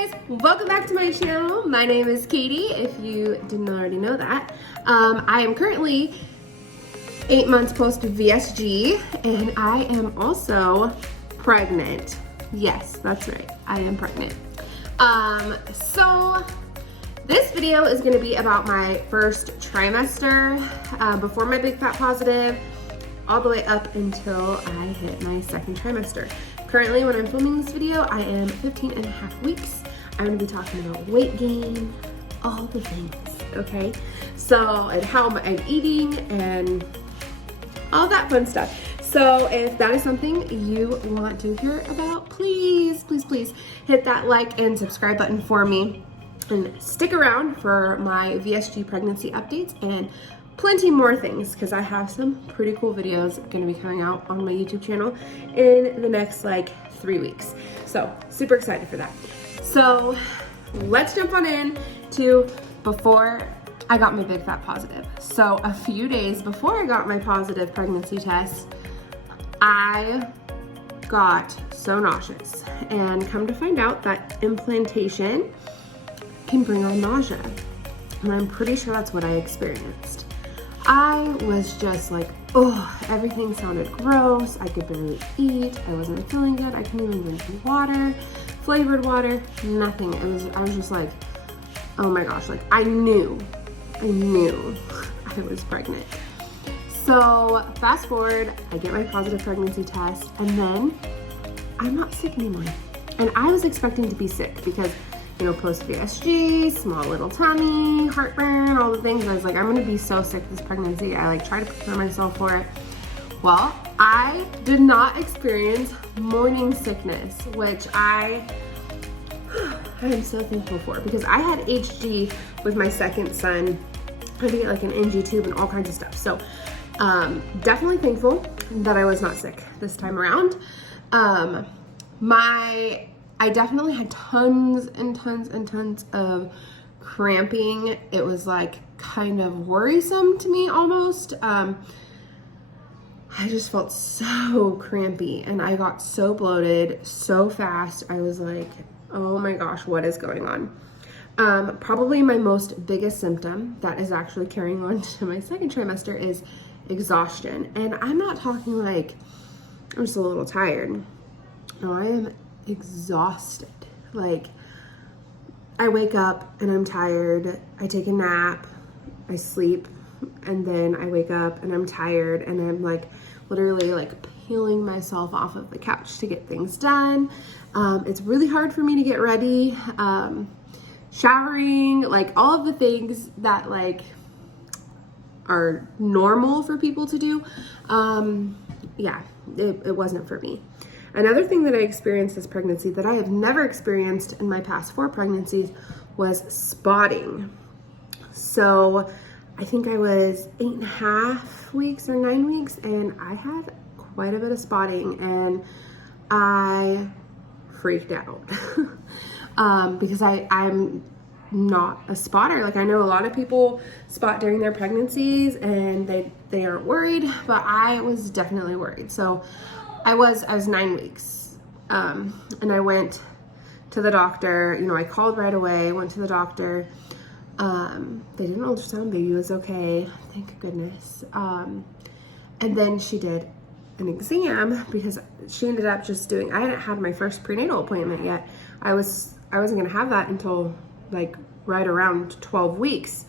guys, welcome back to my channel. My name is Katie, if you didn't already know that. I am currently 8 months post VSG, and I am also pregnant. Yes, that's right, I am pregnant. So this video is gonna be about my first trimester, before my big fat positive, all the way up until I hit my second trimester. Currently, when I'm filming this video, I am 15 and a half weeks. I'm gonna be talking about weight gain, all the things, okay? So, and how I'm eating and all that fun stuff. So if that is something you want to hear about, please, please, please hit that like and subscribe button for me. And stick around for my VSG pregnancy updates and plenty more things, because I have some pretty cool videos gonna be coming out on my YouTube channel in the next like 3 weeks. So super excited for that. So let's jump on in to before I got my big fat positive. So a few days before I got my positive pregnancy test, I got so nauseous, and come to find out that implantation can bring on nausea. And I'm pretty sure that's what I experienced. I was just like, oh, everything sounded gross. I could barely eat. I wasn't feeling good. I couldn't even drink water, flavored water, nothing. I was just like, oh my gosh, like I knew I was pregnant. So fast forward, I get my positive pregnancy test, and then I'm not sick anymore. And I was expecting to be sick because, you know, post VSG, small little tummy, heartburn, all the things. I was like, I'm gonna be so sick this pregnancy. I like try to prepare myself for it. Well, I did not experience morning sickness, which I am so thankful for, because I had HG with my second son. I had to get like an NG tube and all kinds of stuff. So definitely thankful that I was not sick this time around. I definitely had tons and tons and tons of cramping. It was like kind of worrisome to me almost. I just felt so crampy, and I got so bloated so fast. I was like, oh my gosh, what is going on? Probably my biggest symptom that is actually carrying on to my second trimester is exhaustion. And I'm not talking like I'm just a little tired. No, I am exhausted. Like I wake up and I'm tired, I take a nap, I sleep, and then I wake up and I'm tired, and I'm like literally like peeling myself off of the couch to get things done. It's really hard for me to get ready, showering, like all of the things that like are normal for people to do. Yeah, it wasn't for me. Another thing that I experienced this pregnancy that I have never experienced in my past 4 pregnancies was spotting. So I think I was 8.5 weeks or 9 weeks, and I had quite a bit of spotting, and I freaked out because I'm not a spotter. Like I know a lot of people spot during their pregnancies and they aren't worried, but I was definitely worried. So I was 9 weeks, and I went to the doctor. You know, I called right away, went to the doctor. They did an ultrasound, baby was okay, thank goodness. And then she did an exam, because she ended up just doing, I hadn't had my first prenatal appointment yet. I wasn't gonna have that until like right around 12 weeks.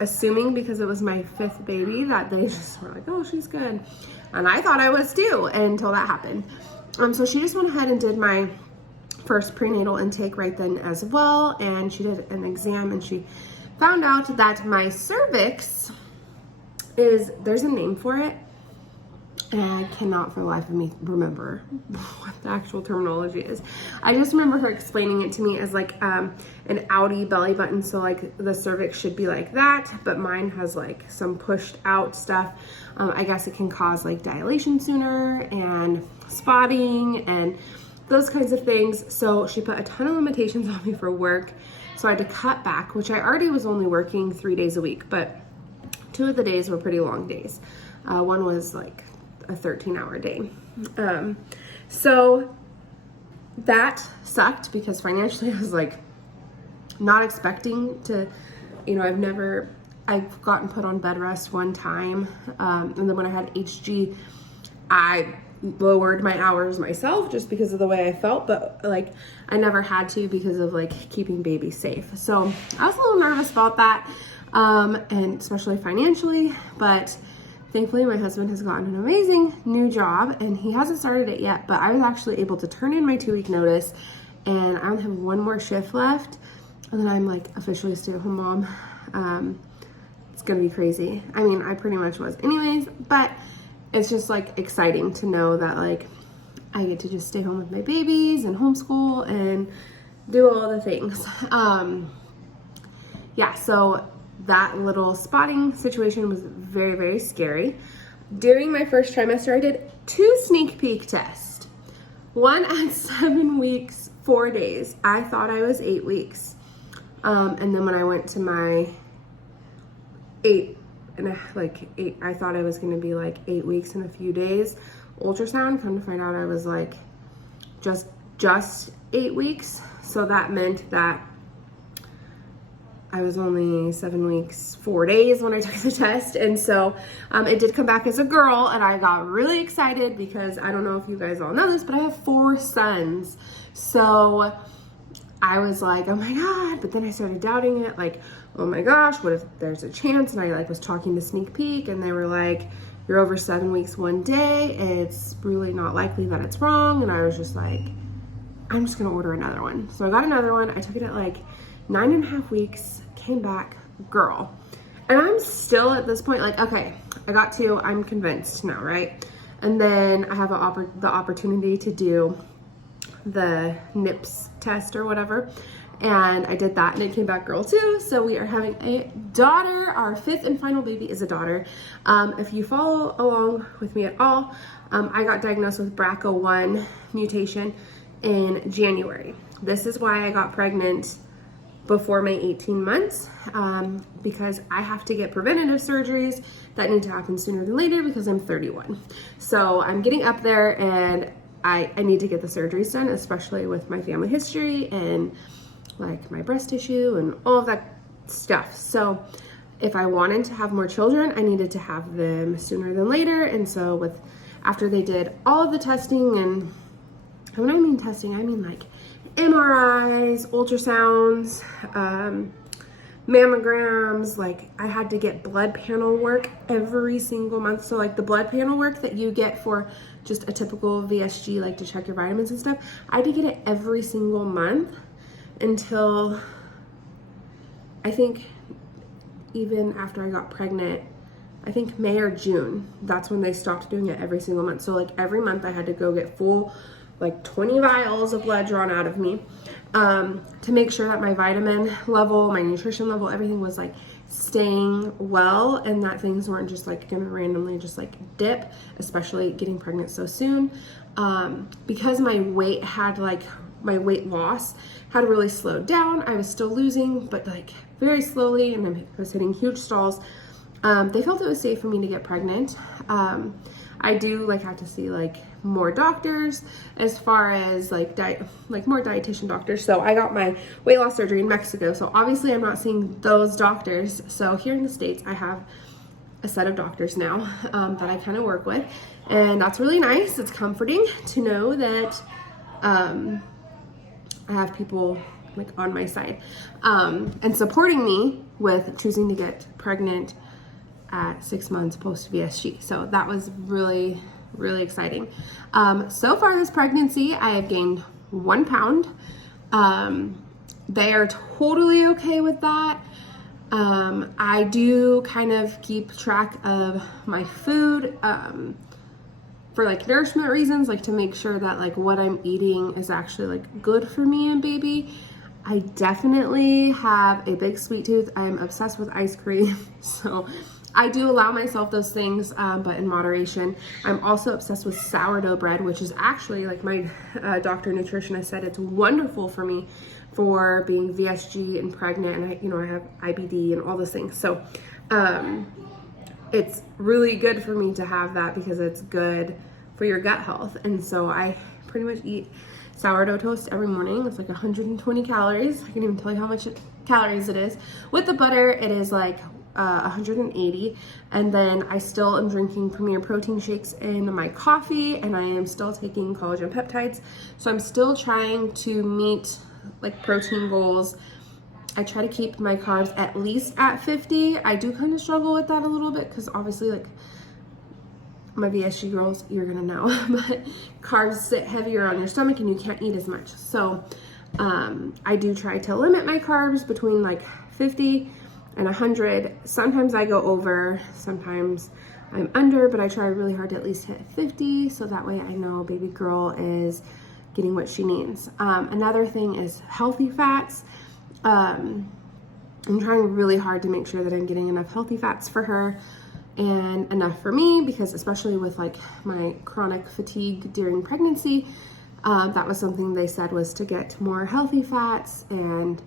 Assuming because it was my 5th baby that they just were like, oh, she's good. And I thought I was too until that happened. So she just went ahead and did my first prenatal intake right then as well. And she did an exam, and she found out that my cervix there's a name for it. And I cannot for the life of me remember what the actual terminology is. I just remember her explaining it to me as like an outie belly button. So like the cervix should be like that, but mine has like some pushed out stuff. I guess it can cause like dilation sooner and spotting and those kinds of things. So she put a ton of limitations on me for work. So I had to cut back, which I already was only working 3 days a week, but 2 of the days were pretty long days. One was like a 13-hour day. So that sucked because financially I was like not expecting to, I've gotten put on bed rest one time. And then when I had HG, I lowered my hours myself just because of the way I felt, but like I never had to because of like keeping baby safe. So I was a little nervous about that, and especially financially, but thankfully my husband has gotten an amazing new job and he hasn't started it yet, but I was actually able to turn in my 2-week notice and I only have one more shift left and then I'm like officially a stay-at-home mom. It's gonna be crazy. I mean, I pretty much was anyways, but it's just like exciting to know that like I get to just stay home with my babies and homeschool and do all the things. Yeah, so that little spotting situation was very, very scary. During my first trimester, I did 2 sneak peek tests. One at 7 weeks, 4 days. I thought I was 8 weeks. And then when I went to my 8, I thought I was gonna be like 8 weeks in a few days. Ultrasound, come to find out I was like just 8 weeks. So that meant that I was only 7 weeks, 4 days when I took the test. And so it did come back as a girl and I got really excited because I don't know if you guys all know this, but I have 4 sons. So I was like, oh my God, but then I started doubting it, like, oh my gosh, what if there's a chance? And I like was talking to Sneak Peek and they were like, you're over 7 weeks 1 day. It's really not likely that it's wrong. And I was just like, I'm just gonna order another one. So I got another one. I took it at like 9.5 weeks, came back, girl. And I'm still at this point like, okay, I got 2, I'm convinced now, right? And then I have the opportunity to do the NIPS test or whatever. And I did that and it came back girl too. So we are having a daughter. Our 5th and final baby is a daughter. If you follow along with me at all, I got diagnosed with BRCA1 mutation in January. This is why I got pregnant before my 18 months, because I have to get preventative surgeries that need to happen sooner than later because I'm 31. So I'm getting up there and I need to get the surgeries done, especially with my family history and like my breast tissue and all of that stuff. So if I wanted to have more children, I needed to have them sooner than later. And so after they did all of the testing, and when I mean testing, I mean like MRIs, ultrasounds, mammograms, like I had to get blood panel work every single month. So like the blood panel work that you get for just a typical VSG, like to check your vitamins and stuff, I had to get it every single month until I think even after I got pregnant, I think May or June, that's when they stopped doing it every single month. So like every month I had to go get full like 20 vials of blood drawn out of me to make sure that my vitamin level, my nutrition level, everything was like staying well and that things weren't just like gonna randomly just like dip, especially getting pregnant so soon. Because my weight loss had really slowed down. I was still losing, but like very slowly, and I was hitting huge stalls. They felt it was safe for me to get pregnant. I do like have to see like more doctors as far as like more dietitian doctors. So I got my weight loss surgery in Mexico. So obviously I'm not seeing those doctors. So here in the States, I have a set of doctors now that I kind of work with, and that's really nice. It's comforting to know that I have people like on my side and supporting me with choosing to get pregnant at 6 months post VSG. So that was really, really exciting. So far this pregnancy, I have gained 1 pound. They are totally okay with that. I do kind of keep track of my food for like nourishment reasons, like to make sure that like what I'm eating is actually like good for me and baby. I definitely have a big sweet tooth. I'm obsessed with ice cream. So I do allow myself those things, but in moderation. I'm also obsessed with sourdough bread, which is actually like my doctor nutritionist said it's wonderful for me for being VSG and pregnant, and I have IBD and all those things. So it's really good for me to have that because it's good for your gut health. And so I pretty much eat sourdough toast every morning. It's like 120 calories. I can't even tell you how much calories it is. With the butter, it is like 180. And then I still am drinking Premier protein shakes in my coffee, and I am still taking collagen peptides. So I'm still trying to meet like protein goals. I try to keep my carbs at least at 50. I do kind of struggle with that a little bit because obviously, like, my VSG girls, you're gonna know, but carbs sit heavier on your stomach and you can't eat as much. So I do try to limit my carbs between like 50 and 100. Sometimes I go over, sometimes I'm under, but I try really hard to at least hit 50 so that way I know baby girl is getting what she needs. Another thing is healthy fats. I'm trying really hard to make sure that I'm getting enough healthy fats for her and enough for me, because especially with like my chronic fatigue during pregnancy, that was something they said was to get more healthy fats and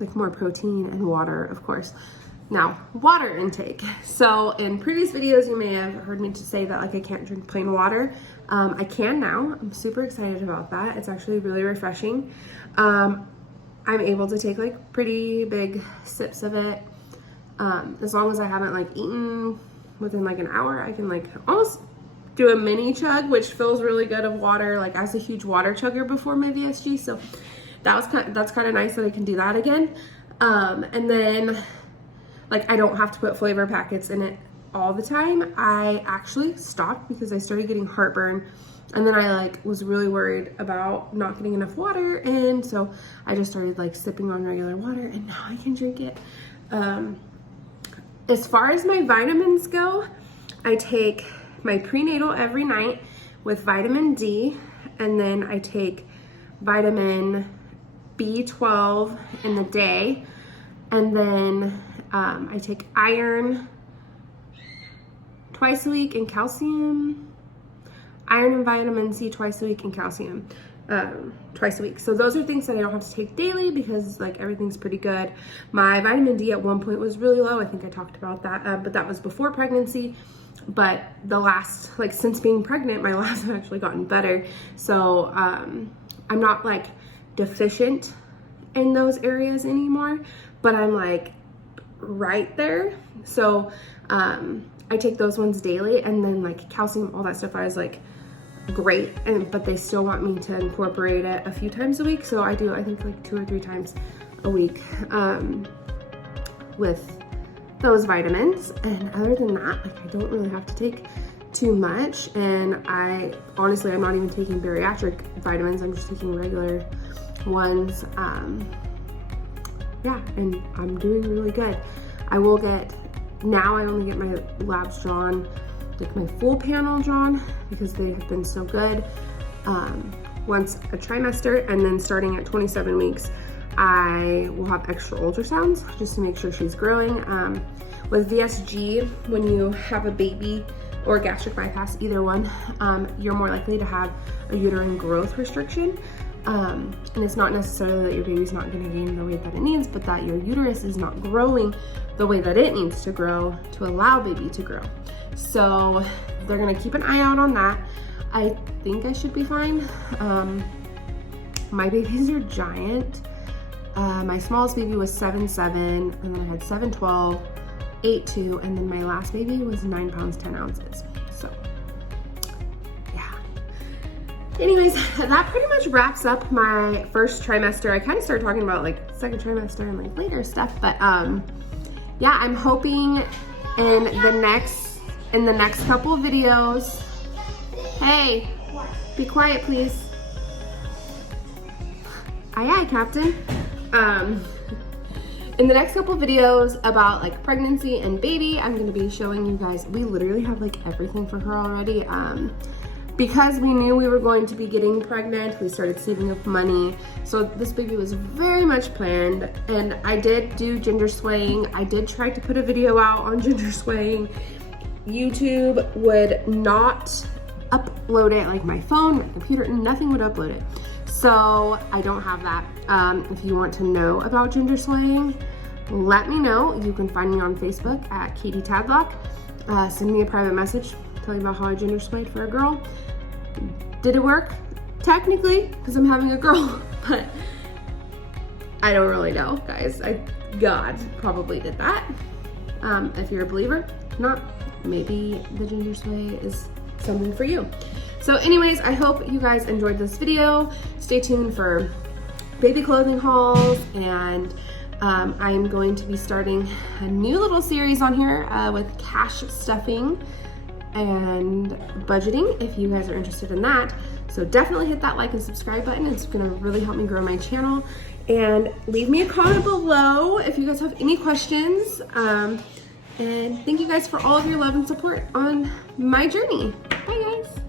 like more protein and water, of course. Now, water intake. So in previous videos, you may have heard me to say that like I can't drink plain water. I can now. I'm super excited about that. It's actually really refreshing. I'm able to take like pretty big sips of it. As long as I haven't like eaten within like an hour, I can like almost do a mini chug, which feels really good, of water. Like I was a huge water chugger before my VSG, so that's kind of nice that I can do that again. And then like I don't have to put flavor packets in it all the time. I actually stopped because I started getting heartburn, and then I like was really worried about not getting enough water, and so I just started like sipping on regular water, and now I can drink it. As far as my vitamins go, I take my prenatal every night with vitamin D, and then I take vitamin B12 in the day, and then I take iron twice a week and calcium, iron and vitamin C twice a week and calcium twice a week. So those are things that I don't have to take daily because like everything's pretty good. My vitamin D at one point was really low. I think I talked about that, but that was before pregnancy. But the last, like since being pregnant, my labs have actually gotten better. So I'm not like deficient in those areas anymore, but I'm like right there. So I take those ones daily, and then like calcium, all that stuff, I was like great, but they still want me to incorporate it a few times a week, so I do, I think like 2 or 3 times a week with those vitamins. And other than that, like I don't really have to take too much, and I'm not even taking bariatric vitamins, I'm just taking regular ones. Yeah, and I'm doing really good. I only get my labs drawn, like my full panel drawn, because they have been so good, once a trimester, and then starting at 27 weeks I will have extra ultrasounds just to make sure she's growing. With VSG, when you have a baby or gastric bypass, either one, you're more likely to have a uterine growth restriction, and it's not necessarily that your baby's not going to gain the weight that it needs, but that your uterus is not growing the way that it needs to grow to allow baby to grow. So they're gonna keep an eye out on that. I think I should be fine. My babies are giant. My smallest baby was 7'7", and then I had 7'12", 8'2", and then my last baby was 9 pounds, 10 ounces. So yeah. Anyways, that pretty much wraps up my first trimester. I kind of started talking about like second trimester and like later stuff, but yeah, I'm hoping in the next couple of videos. Hey, be quiet, please. Aye, aye, Captain. In the next couple of videos about like pregnancy and baby, I'm gonna be showing you guys, we literally have like everything for her already. Because we knew we were going to be getting pregnant, we started saving up money. So this baby was very much planned, and I did do ginger swaying. I did try to put a video out on ginger swaying. YouTube would not upload it, like my phone, my computer, nothing would upload it. So I don't have that. If you want to know about ginger swaying, let me know. You can find me on Facebook at Katie Tadlock. Send me a private message, tell me about how I ginger swayed for a girl. Did it work? technically, because I'm having a girl, but I don't really know, guys. God probably did that. If you're a believer, if not, maybe the Ginger's Way is something for you. So anyways, I hope you guys enjoyed this video. Stay tuned for baby clothing hauls, and I am going to be starting a new little series on here with cash stuffing and budgeting, if you guys are interested in that. So definitely hit that like and subscribe button. It's gonna really help me grow my channel. And leave me a comment below if you guys have any questions. And thank you guys for all of your love and support on my journey. Bye guys.